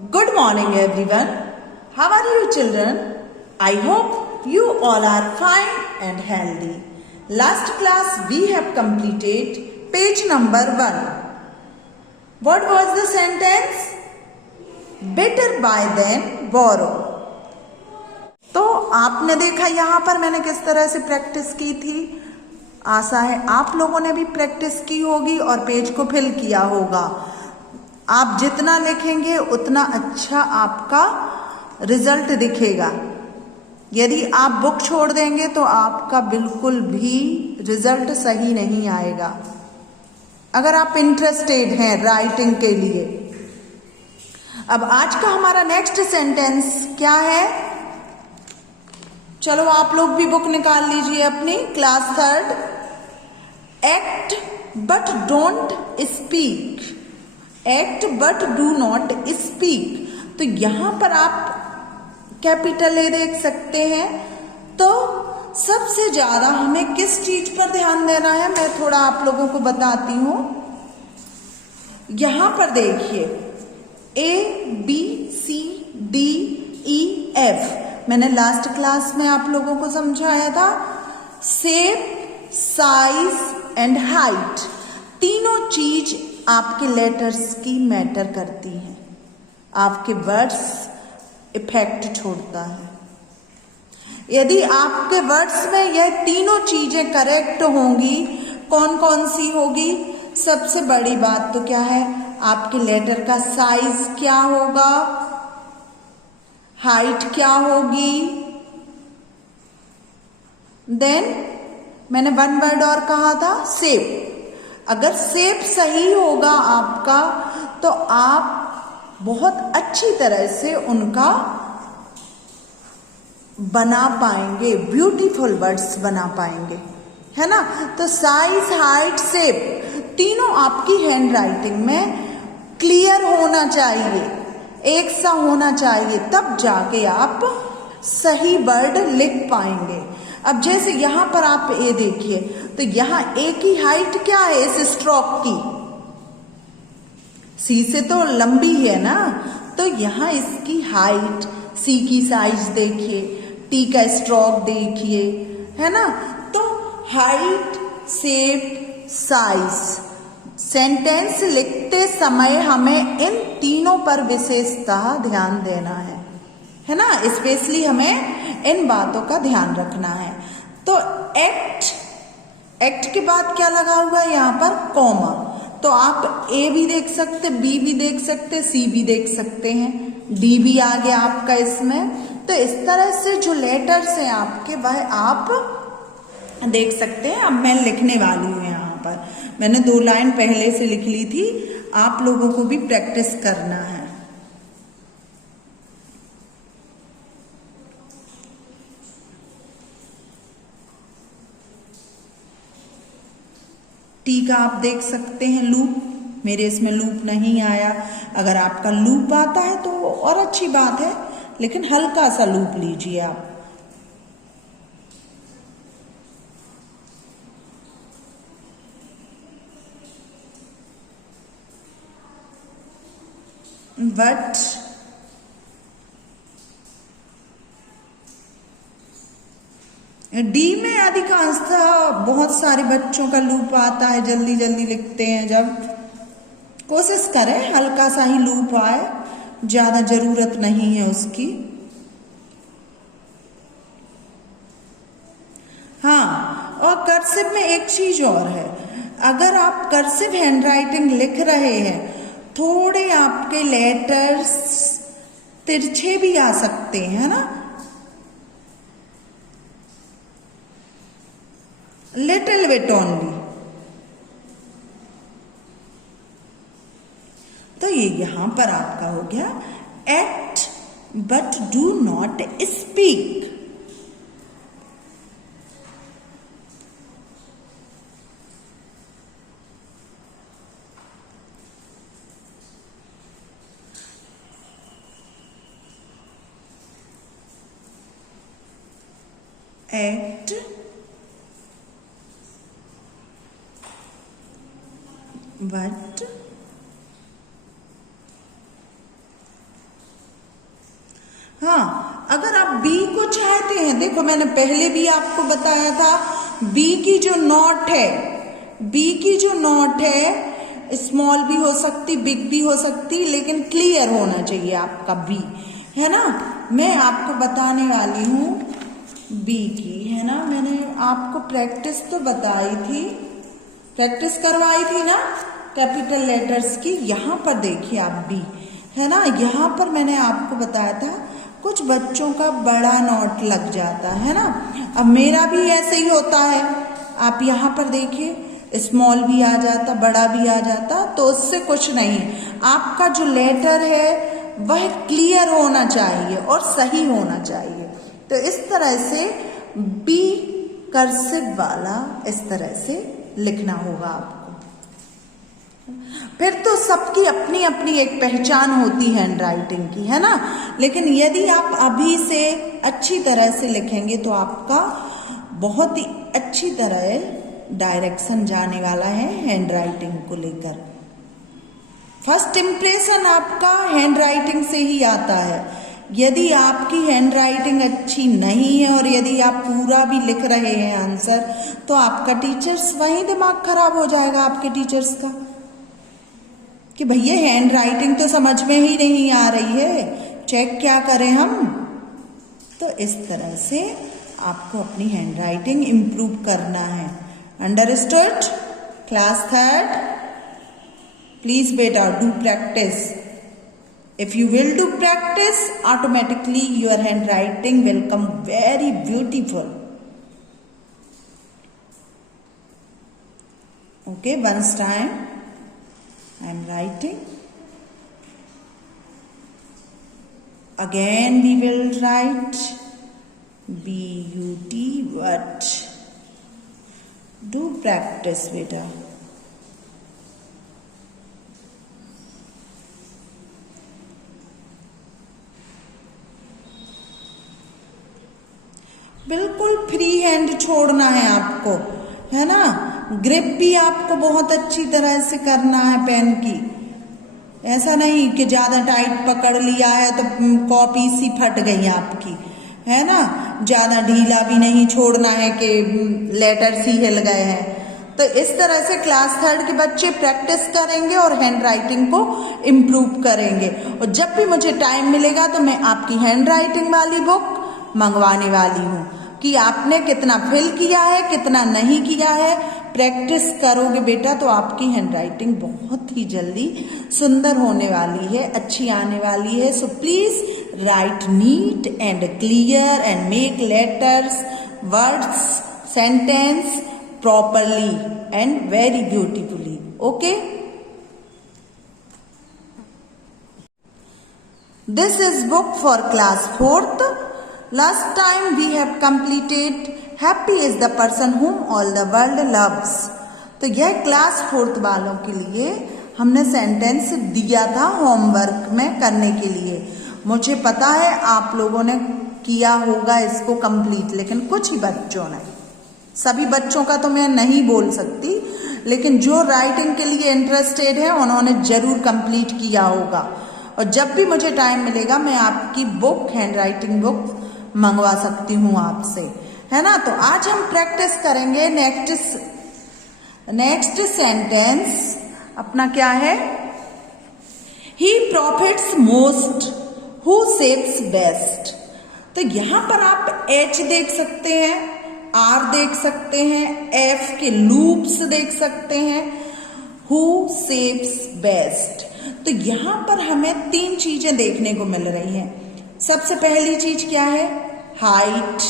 Good morning everyone. How are you children? I hope you all are fine and healthy. Last class we have completed page number 1. What was the sentence? Better buy than borrow. तो आपने देखा यहाँ पर मैंने किस तरह से practice की थी। आशा है आप लोगों ने भी प्रैक्टिस की होगी और पेज को फिल किया होगा। आप जितना लिखेंगे उतना अच्छा आपका रिजल्ट दिखेगा। यदि आप बुक छोड़ देंगे तो आपका बिल्कुल भी रिजल्ट सही नहीं आएगा। अगर आप इंटरेस्टेड हैं राइटिंग के लिए। अब आज का हमारा नेक्स्ट सेंटेंस क्या है? चलो आप लोग भी बुक निकाल लीजिए अपनी, class 3rd। Act but don't speak. Act but do not speak. तो यहां पर आप कैपिटल ए देख सकते हैं। तो सबसे ज्यादा हमें किस चीज पर ध्यान देना है मैं थोड़ा आप लोगों को बताती हूं। यहां पर देखिए ABCDEF मैंने लास्ट क्लास में आप लोगों को समझाया था। शेप, साइज एंड हाइट तीनों चीज आपके लेटर्स की मैटर करती हैं। आपके वर्ड्स इफेक्ट छोड़ता है। यदि आपके वर्ड्स में यह तीनों चीजें करेक्ट होंगी, कौन कौन सी होगी? सबसे बड़ी बात तो क्या है? आपके लेटर का साइज क्या होगा, हाइट क्या होगी। देन मैंने वन वर्ड और कहा था, शेप। अगर शेप सही होगा आपका तो आप बहुत अच्छी तरह से उनका बना पाएंगे, ब्यूटीफुल वर्ड्स बना पाएंगे, है ना। तो साइज, हाइट, शेप तीनों आपकी हैंड राइटिंग में क्लियर होना चाहिए, एक सा होना चाहिए, तब जाके आप सही वर्ड लिख पाएंगे। अब जैसे यहां पर आप ए देखिए तो यहां ए की हाइट क्या है इस स्ट्रोक की? सी से तो लंबी है ना, तो यहां इसकी हाइट, सी की साइज देखिए, टी का स्ट्रोक देखिए, है ना। तो हाइट, शेप, साइज सेंटेंस लिखते समय हमें इन तीनों पर विशेषतः ध्यान देना है ना। स्पेशली हमें इन बातों का ध्यान रखना है। तो एक्ट के बाद क्या लगा हुआ है यहाँ पर? कॉमा। तो आप ए भी देख सकते, बी भी देख सकते, सी भी देख सकते हैं, डी भी आ गया आपका इसमें। तो इस तरह से जो लेटर्स हैं आपके वह आप देख सकते हैं। अब मैं लिखने वाली हूँ यहाँ पर, मैंने 2 लाइन पहले से लिख ली थी, आप लोगों को भी प्रैक्टिस करना है। टी का आप देख सकते हैं लूप, मेरे इसमें लूप नहीं आया। अगर आपका लूप आता है तो और अच्छी बात है, लेकिन हल्का सा लूप लीजिए आप। बट डी में अधिकांशतः बहुत सारे बच्चों का लूप आता है, जल्दी जल्दी लिखते हैं। जब कोशिश करें हल्का सा ही लूप आए, ज्यादा जरूरत नहीं है उसकी। हाँ, और कर्सिव में एक चीज और है, अगर आप कर्सिव हैंडराइटिंग लिख रहे हैं थोड़े आपके लेटर्स तिरछे भी आ सकते हैं ना, लिटिल बिट ओनली। तो ये यहां पर आपका हो गया act but do not speak. Act but हाँ, अगर आप बी को चाहते हैं, देखो मैंने पहले भी आपको बताया था, बी की जो नोट है, बी की जो नोट है स्मॉल भी हो सकती, बिग भी हो सकती, लेकिन क्लियर होना चाहिए आपका बी, है ना। मैं आपको बताने वाली हूँ बी की, है ना। मैंने आपको प्रैक्टिस तो बताई थी, प्रैक्टिस करवाई थी ना कैपिटल लेटर्स की। यहाँ पर देखिए आप बी, है ना, यहाँ पर मैंने आपको बताया था कुछ बच्चों का बड़ा नोट लग जाता है ना। अब मेरा भी ऐसे ही होता है, आप यहाँ पर देखिए स्मॉल भी आ जाता, बड़ा भी आ जाता, तो उससे कुछ नहीं, आपका जो लेटर है वह क्लियर होना चाहिए और सही होना चाहिए। तो इस तरह से बी कर्सिव वाला इस तरह से लिखना होगा आपको। फिर तो सबकी अपनी अपनी एक पहचान होती है हैंड राइटिंग की, है ना। लेकिन यदि आप अभी से अच्छी तरह से लिखेंगे तो आपका बहुत ही अच्छी तरह डायरेक्शन जाने वाला है हैंड राइटिंग को लेकर। फर्स्ट इम्प्रेशन आपका हैंड राइटिंग से ही आता है। यदि आपकी हैंड राइटिंग अच्छी नहीं है और यदि आप पूरा भी लिख रहे हैं आंसर, तो आपका टीचर्स वहीं दिमाग खराब हो जाएगा आपके टीचर्स का, कि भैया हैंड राइटिंग तो समझ में ही नहीं आ रही है, चेक क्या करें हम। तो इस तरह से आपको अपनी हैंड राइटिंग इम्प्रूव करना है। अंडरस्टूड? क्लास थर्ड, प्लीज बेटा do practice. If you will do practice, automatically your handwriting will come very beautiful. Okay, once time I am writing. Again we will write B-U-T, but do practice beta. बिल्कुल free hand छोड़ना है आपको, है ना। Grip भी आपको बहुत अच्छी तरह से करना है पेन की। ऐसा नहीं कि ज्यादा टाइट पकड़ लिया है तो कॉपी सी फट गई आपकी, है ना। ज्यादा ढीला भी नहीं छोड़ना है कि लेटर सी हिल गए हैं। तो इस तरह से क्लास थर्ड के बच्चे प्रैक्टिस करेंगे और हैंड राइटिंग को इम्प्रूव करेंगे। और जब भी मुझे टाइम मिलेगा तो मैं आपकी हैंड राइटिंग वाली बुक मंगवाने वाली हूँ कि आपने कितना फिल किया है, कितना नहीं किया है। प्रैक्टिस करोगे बेटा तो आपकी हैंड राइटिंग बहुत ही जल्दी सुंदर होने वाली है, अच्छी आने वाली है। So please right neat and clear and make letters, words, sentence properly and very beautifully. Okay? This is book for class 4th. Last time we have completed happy is the person whom all the world loves. तो यह class 4th वालों के लिए हमने sentence दिया था homework में करने के लिए। मुझे पता है आप लोगों ने किया होगा इसको कंप्लीट, लेकिन कुछ ही बच्चों ने, सभी बच्चों का तो मैं नहीं बोल सकती, लेकिन जो राइटिंग के लिए इंटरेस्टेड है उन्होंने जरूर कंप्लीट किया होगा। और जब भी मुझे टाइम मिलेगा मैं आपकी बुक, हैंड राइटिंग बुक मंगवा सकती हूँ आपसे, है ना। तो आज हम प्रैक्टिस करेंगे। नेक्स्ट सेंटेंस अपना क्या है? ही प्रॉफिट्स मोस्ट हु सेव्स बेस्ट। तो यहां पर आप एच देख सकते हैं, आर देख सकते हैं, एफ के लूप्स देख सकते हैं, हु सेव्स बेस्ट। तो यहां पर हमें 3 चीजें देखने को मिल रही हैं। सबसे पहली चीज क्या है? हाइट,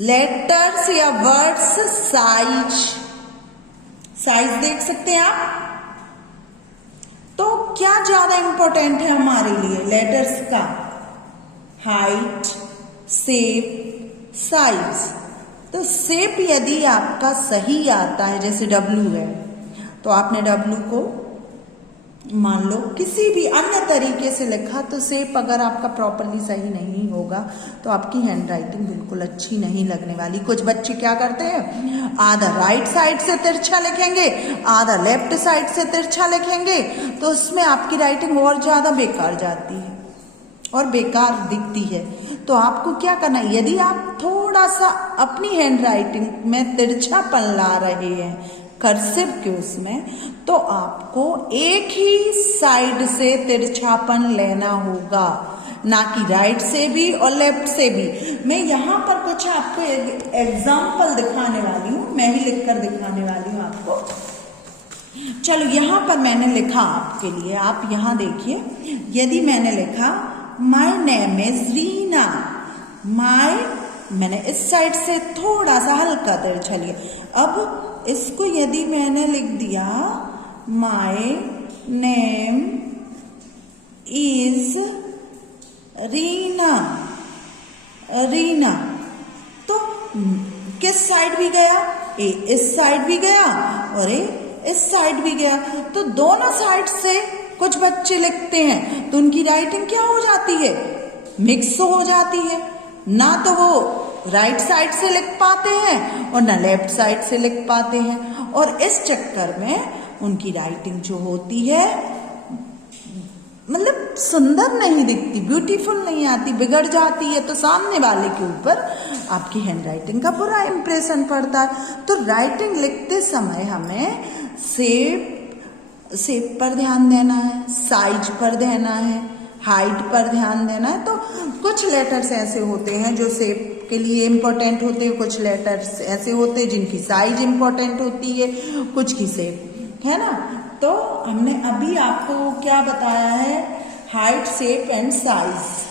लेटर्स या वर्ड्स, साइज देख सकते हैं आप। तो क्या ज्यादा इंपॉर्टेंट है हमारे लिए लेटर्स का? Height, shape, size. तो शेप यदि आपका सही आता है, जैसे डब्लू है, तो आपने डब्लू को मान लो किसी भी अन्य तरीके से लिखा तो शेप अगर आपका प्रॉपरली सही नहीं होगा तो आपकी हैंड राइटिंग बिल्कुल अच्छी नहीं लगने वाली। कुछ बच्चे क्या करते हैं, आधा राइट साइड से तिरछा लिखेंगे, आधा लेफ्ट साइड से तिरछा लिखेंगे, तो उसमें आपकी राइटिंग और ज्यादा बेकार जाती है और बेकार दिखती है। तो आपको क्या करना है, यदि आप थोड़ा सा अपनी हैंड राइटिंग में तिरछापन ला रहे हैं कर्सिव के उसमें, तो आपको एक ही साइड से तिरछापन लेना होगा, ना कि राइट से भी और लेफ्ट से भी। मैं यहाँ पर कुछ आपको एग्जाम्पल दिखाने वाली हूँ, मैं ही लिखकर दिखाने वाली हूँ आपको। चलो यहाँ पर मैंने लिखा आपके लिए, आप यहाँ देखिए। यदि मैंने लिखा माई नेम इज रीना, मैंने इस साइड से थोड़ा सा हल्का तिरछा लिया। अब इसको यदि मैंने लिख दिया my name is Reena, Reena, तो किस साइड भी गया, ए इस साइड भी गया और ए इस साइड भी गया। तो दोनों साइड से कुछ बच्चे लिखते हैं तो उनकी राइटिंग क्या हो जाती है, मिक्स हो जाती है। ना तो वो राइट साइड से लिख पाते हैं और ना लेफ्ट साइड से लिख पाते हैं, और इस चक्कर में उनकी राइटिंग जो होती है मतलब सुंदर नहीं दिखती, ब्यूटीफुल नहीं आती, बिगड़ जाती है। तो सामने वाले के ऊपर आपकी हैंड राइटिंग का बुरा इंप्रेशन पड़ता है। तो राइटिंग लिखते समय हमें शेप पर ध्यान देना है, साइज पर देना है, हाइट पर ध्यान देना है। तो कुछ लेटर्स ऐसे होते हैं जो शेप के लिए इम्पोर्टेंट होते हैं, कुछ लेटर्स ऐसे होते हैं जिनकी साइज इम्पोर्टेंट होती है, कुछ की शेप, है ना। तो हमने अभी आपको क्या बताया है, हाइट, शेप एंड साइज।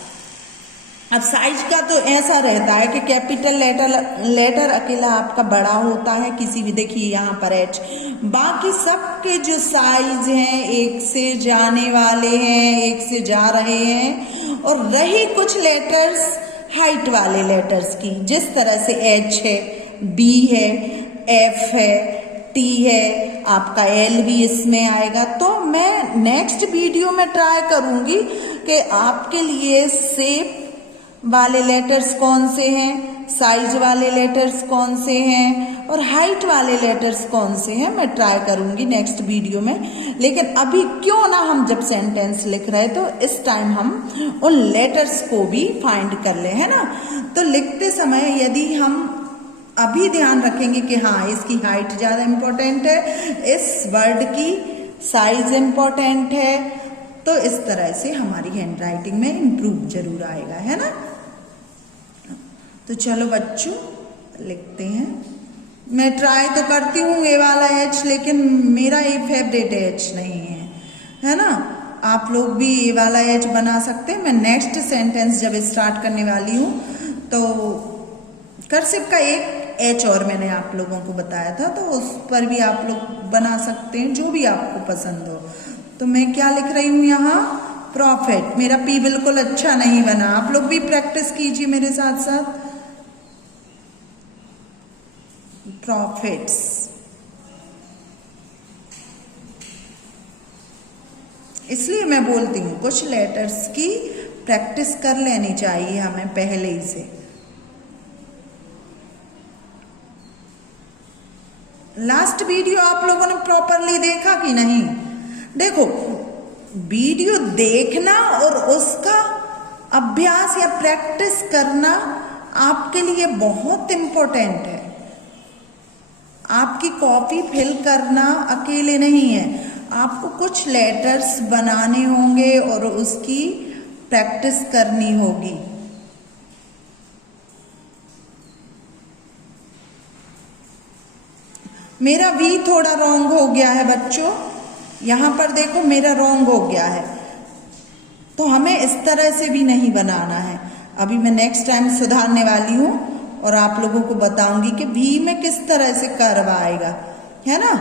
अब साइज का तो ऐसा रहता है कि कैपिटल लेटर अकेला आपका बड़ा होता है किसी भी, देखिए यहाँ पर एच, बाकी सबके जो साइज हैं एक से जाने वाले हैं, एक से जा रहे हैं। और रही कुछ लेटर्स हाइट वाले लेटर्स की, जिस तरह से एच है, बी है, एफ है, टी है, आपका एल भी इसमें आएगा। तो मैं नेक्स्ट वीडियो में ट्राई करूंगी कि आपके लिए शेप वाले लेटर्स कौन से हैं, साइज वाले लेटर्स कौन से हैं और हाइट वाले लेटर्स कौन से हैं, मैं ट्राई करूंगी नेक्स्ट वीडियो में। लेकिन अभी क्यों ना हम जब सेंटेंस लिख रहे तो इस टाइम हम उन लेटर्स को भी फाइंड कर ले, है ना। तो लिखते समय यदि हम अभी ध्यान रखेंगे कि हाँ इसकी हाइट ज्यादा इंपॉर्टेंट है, इस वर्ड की साइज इंपॉर्टेंट है, तो इस तरह से हमारी हैंड राइटिंग में इम्प्रूव जरूर आएगा, है ना। तो चलो बच्चों लिखते हैं। मैं ट्राई तो करती हूँ ए वाला एच, लेकिन मेरा ए फेवरेट एच नहीं है ना। आप लोग भी ए वाला एच बना सकते हैं। मैं नेक्स्ट सेंटेंस जब स्टार्ट करने वाली हूँ तो कर्सिव का एक एच और मैंने आप लोगों को बताया था, तो उस पर भी आप लोग बना सकते हैं जो भी आपको पसंद हो। तो मैं क्या लिख रही हूँ यहाँ, प्रॉफिट। मेरा पी बिल्कुल अच्छा नहीं बना, आप लोग भी प्रैक्टिस कीजिए मेरे साथ साथ। प्रॉफिट्स, इसलिए मैं बोलती हूँ कुछ लेटर्स की प्रैक्टिस कर लेनी चाहिए हमें पहले ही से। लास्ट वीडियो आप लोगों ने प्रॉपरली देखा कि नहीं? देखो, वीडियो देखना और उसका अभ्यास या प्रैक्टिस करना आपके लिए बहुत इम्पोर्टेंट है। आपकी कॉपी फिल करना अकेले नहीं है, आपको कुछ लेटर्स बनाने होंगे और उसकी प्रैक्टिस करनी होगी। मेरा वी थोड़ा रॉन्ग हो गया है बच्चों, यहां पर देखो मेरा रॉन्ग हो गया है, तो हमें इस तरह से भी नहीं बनाना है। अभी मैं नेक्स्ट टाइम सुधारने वाली हूं और आप लोगों को बताऊंगी कि वी में किस तरह से कर्व आएगा, है ना।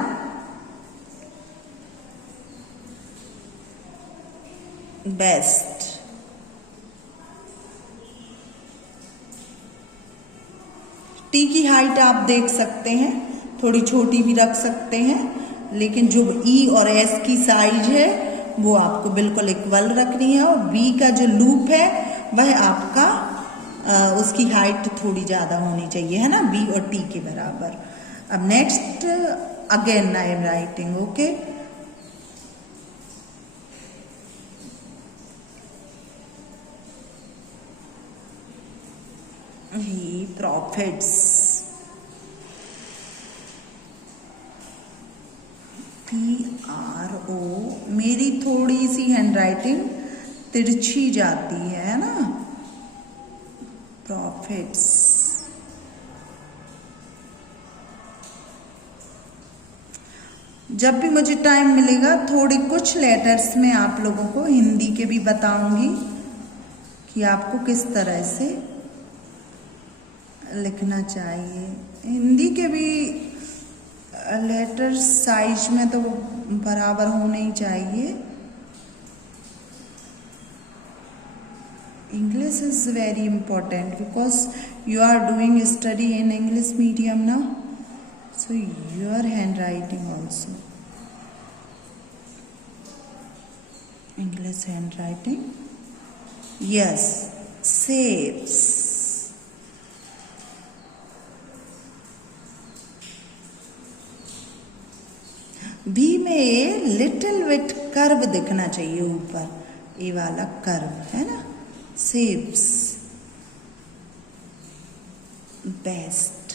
बेस्ट। टी की हाइट आप देख सकते हैं, थोड़ी छोटी भी रख सकते हैं, लेकिन जो ई और एस की साइज है वो आपको बिल्कुल इक्वल रखनी है, और बी का जो लूप है वह आपका उसकी हाइट थोड़ी ज़्यादा होनी चाहिए, है ना, बी और टी के बराबर। अब next again I am writing, okay. He profits, PRO, मेरी थोड़ी सी हैंडराइटिंग तिरछी जाती है ना, प्रॉफिट्स। जब भी मुझे टाइम मिलेगा थोड़ी कुछ लेटर्स में आप लोगों को हिंदी के भी बताऊंगी कि आपको किस तरह से लिखना चाहिए। हिंदी के भी लेटर्स साइज में तो बराबर होने ही चाहिए। English is very important because you are doing study in English medium now, so your handwriting also, English handwriting, yes, shapes, भी में लिटिल बिट कर्व दिखना चाहिए ऊपर, ये वाला कर्व है ना, shapes, best,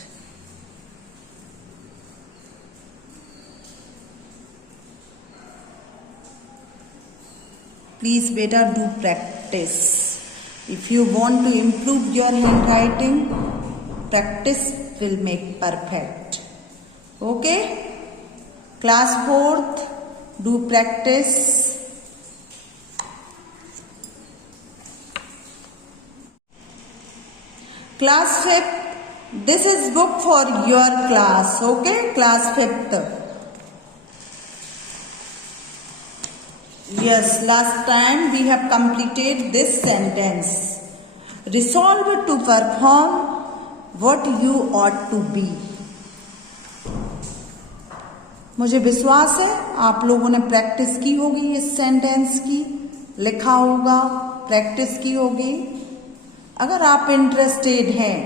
please beta do practice. If you want to improve your handwriting, practice will make perfect. Okay, class 4th, do practice. Class 5th, this is book for your class, okay, class 5th. Yes, last time we have completed this sentence. Resolve to perform what you ought to be. मुझे विश्वास है आप लोगों ने practice की होगी, इस sentence की लिखा होगा, प्रैक्टिस की होगी। अगर आप इंटरेस्टेड हैं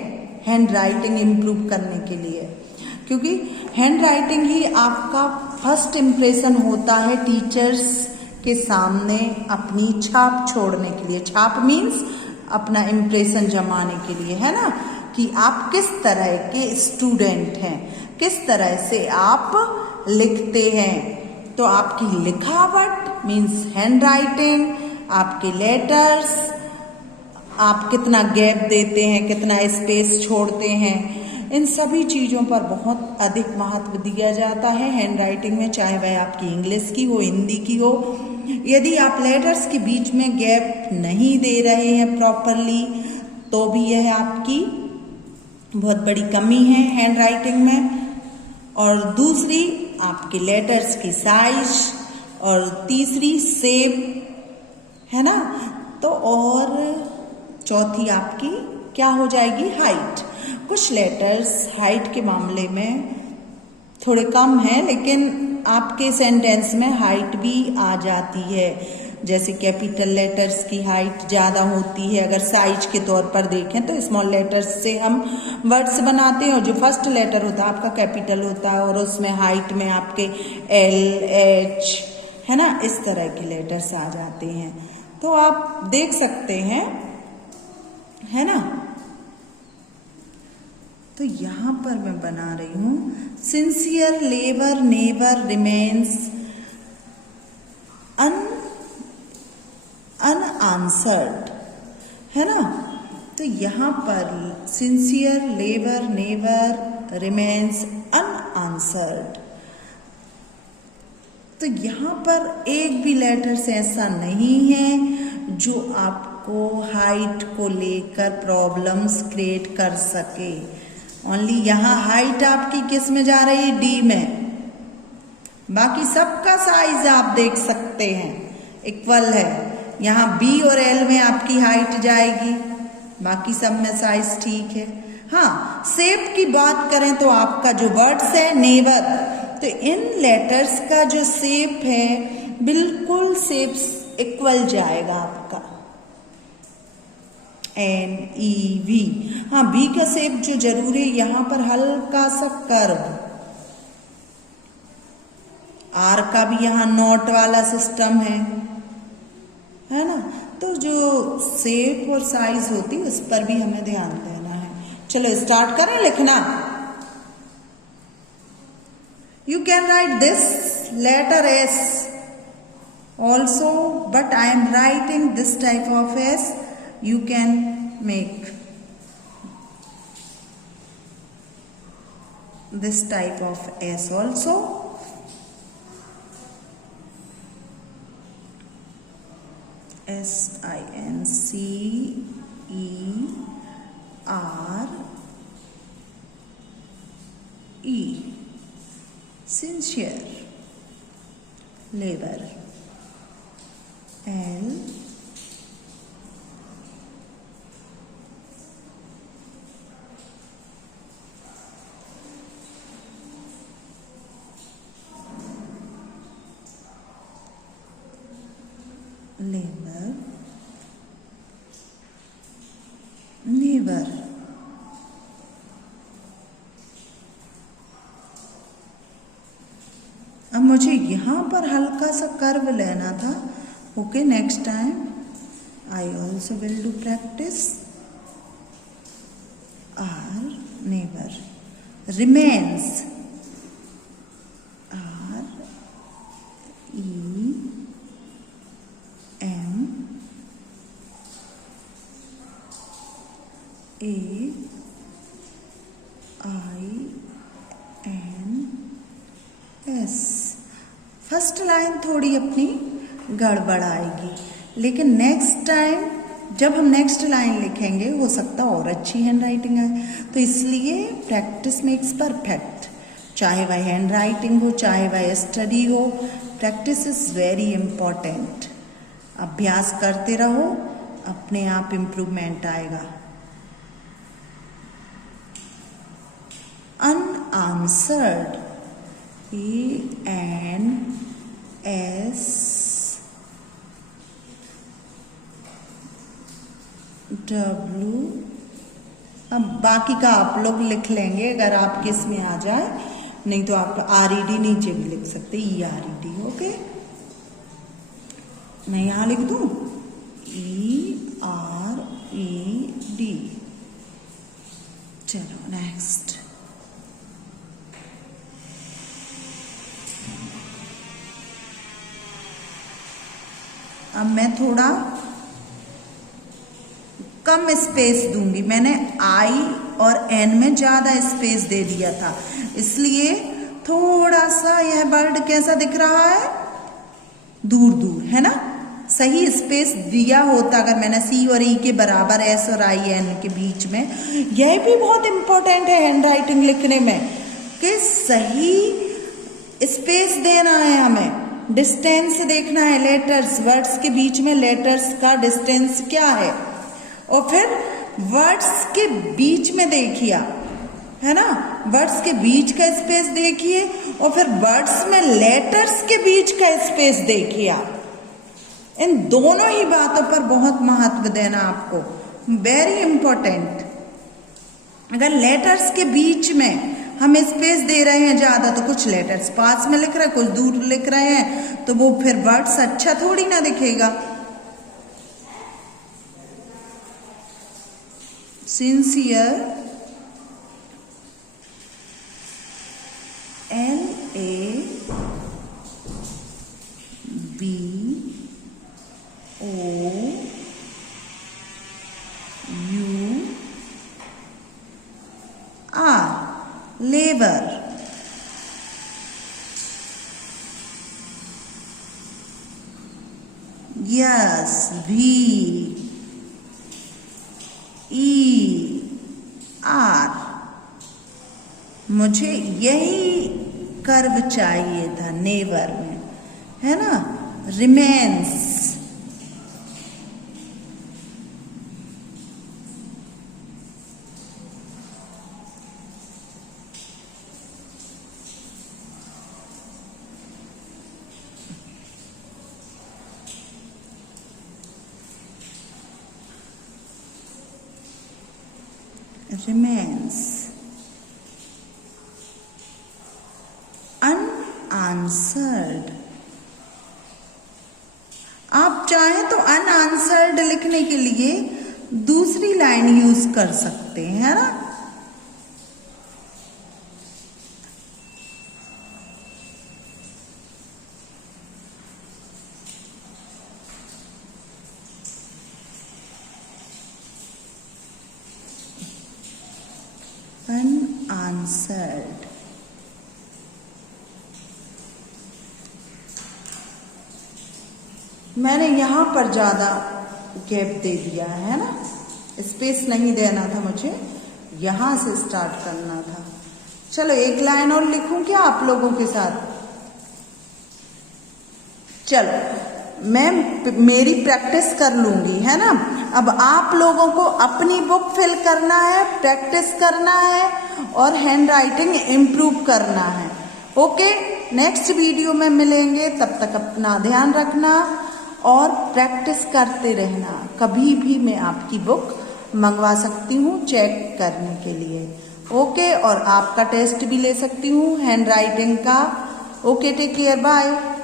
हैंड राइटिंग इम्प्रूव करने के लिए, क्योंकि हैंड राइटिंग ही आपका फर्स्ट इम्प्रेशन होता है टीचर्स के सामने अपनी छाप छोड़ने के लिए। छाप मीन्स अपना इम्प्रेशन जमाने के लिए, है ना, कि आप किस तरह के स्टूडेंट हैं, किस तरह से आप लिखते हैं। तो आपकी लिखावट मीन्स हैंड राइटिंग, आपके लेटर्स, आप कितना गैप देते हैं, कितना स्पेस छोड़ते हैं, इन सभी चीज़ों पर बहुत अधिक महत्व दिया जाता है हैंड राइटिंग में, चाहे वह आपकी इंग्लिश की हो, हिंदी की हो। यदि आप लेटर्स के बीच में गैप नहीं दे रहे हैं प्रॉपरली, तो भी यह आपकी बहुत बड़ी कमी है हैंड राइटिंग में। और दूसरी आपके लेटर्स की साइज, और तीसरी शेप, है ना, तो और चौथी आपकी क्या हो जाएगी, हाइट। कुछ लेटर्स हाइट के मामले में थोड़े कम हैं, लेकिन आपके सेंटेंस में हाइट भी आ जाती है। जैसे कैपिटल लेटर्स की हाइट ज़्यादा होती है, अगर साइज के तौर पर देखें तो स्मॉल लेटर्स से हम वर्ड्स बनाते हैं, और जो फर्स्ट लेटर होता है आपका कैपिटल होता है, और उसमें हाइट में आपके LH, है ना, इस तरह के लेटर्स आ जाते हैं। तो आप देख सकते हैं, है ना। तो यहां पर मैं बना रही हूं sincere labour never remains unanswered, है ना। तो यहां पर sincere labour never remains unanswered, तो यहां पर एक भी लेटर्स ऐसा नहीं है जो आपको हाइट को लेकर प्रॉब्लम्स क्रिएट कर सके। ओनली यहाँ हाइट आपकी किस में जा रही है, डी में। बाकी सबका साइज आप देख सकते हैं इक्वल है। यहाँ बी और एल में आपकी हाइट जाएगी, बाकी सब में साइज ठीक है। हाँ, शेप की बात करें तो आपका जो वर्ड्स है नेवर, तो इन लेटर्स का जो शेप है बिल्कुल शेप इक्वल जाएगा आपका। NEV, हाँ V का शेप जो जरूरी है, यहां पर हल्का सा कर्व, R का भी यहाँ नॉट वाला सिस्टम है ना। तो जो शेप और साइज होती है उस पर भी हमें ध्यान देना है। चलो स्टार्ट करें लिखना। You can write this letter S also, but I am writing this type of S. You can make this type of S also. SINCERE, sincere, labor, L, labor, neighbor, अब मुझे यहाँ पर हल्का सा कर्व लेना था। Okay, next time I also will do practice. Are neighbour, remains, AINS। First line थोड़ी अपनी गड़बड़ आएगी, लेकिन नेक्स्ट टाइम जब हम नेक्स्ट लाइन लिखेंगे हो सकता और अच्छी हैंड राइटिंग आए। तो इसलिए प्रैक्टिस मेक्स परफेक्ट, चाहे वह हैंड राइटिंग हो चाहे वह स्टडी हो, प्रैक्टिस इज वेरी इम्पोर्टेंट। अभ्यास करते रहो, अपने आप इम्प्रूवमेंट आएगा। unanswered, ANSW। अब बाकी का आप लोग लिख लेंगे अगर आपके इसमें आ जाए, नहीं तो आप RED नीचे भी लिख सकते, ERED। ओके, मैं यहां लिख दूं ERED। चलो नेक्स्ट। अब मैं थोड़ा कम स्पेस दूंगी, मैंने I और N में ज्यादा स्पेस दे दिया था, इसलिए थोड़ा सा यह वर्ड कैसा दिख रहा है, दूर दूर, है ना। सही स्पेस दिया होता अगर मैंने C और E के बराबर S और IN के बीच में। यह भी बहुत इंपॉर्टेंट है हैंड राइटिंग लिखने में कि सही स्पेस देना है, हमें डिस्टेंस देखना है, लेटर्स वर्ड्स के बीच में लेटर्स का डिस्टेंस क्या है, और फिर वर्ड्स के बीच में देखिए, है ना, वर्ड्स के बीच का स्पेस देखिए, और फिर वर्ड्स में लेटर्स के बीच का स्पेस देखिए। इन दोनों ही बातों पर बहुत महत्व देना आपको, वेरी इंपॉर्टेंट। अगर लेटर्स के बीच में हम स्पेस दे रहे हैं ज्यादा, तो कुछ लेटर्स पास में लिख रहे हैं, कुछ दूर लिख रहे हैं, तो वो फिर वर्ड्स अच्छा थोड़ी ना दिखेगा। Sincere, LABOUR, labor। Yes, VER। मुझे यही कर्व चाहिए था नेवर में, है ना। Remains, remains unanswered। आप चाहें तो अनआंसर्ड लिखने के लिए दूसरी लाइन यूज कर सकते हैं, है ना। unanswered। मैंने यहां पर ज्यादा गैप दे दिया है ना, स्पेस नहीं देना था मुझे, यहां से स्टार्ट करना था। चलो एक लाइन और लिखूं क्या आप लोगों के साथ? चलो मैं मेरी प्रैक्टिस कर लूंगी, है ना। अब आप लोगों को अपनी बुक फिल करना है, प्रैक्टिस करना है और हैंड राइटिंग इम्प्रूव करना है। ओके, नेक्स्ट वीडियो में मिलेंगे, तब तक अपना ध्यान रखना और प्रैक्टिस करते रहना। कभी भी मैं आपकी बुक मंगवा सकती हूँ चेक करने के लिए। ओके, और आपका टेस्ट भी ले सकती हूँ हैंड राइटिंग का। Okay, take care, bye.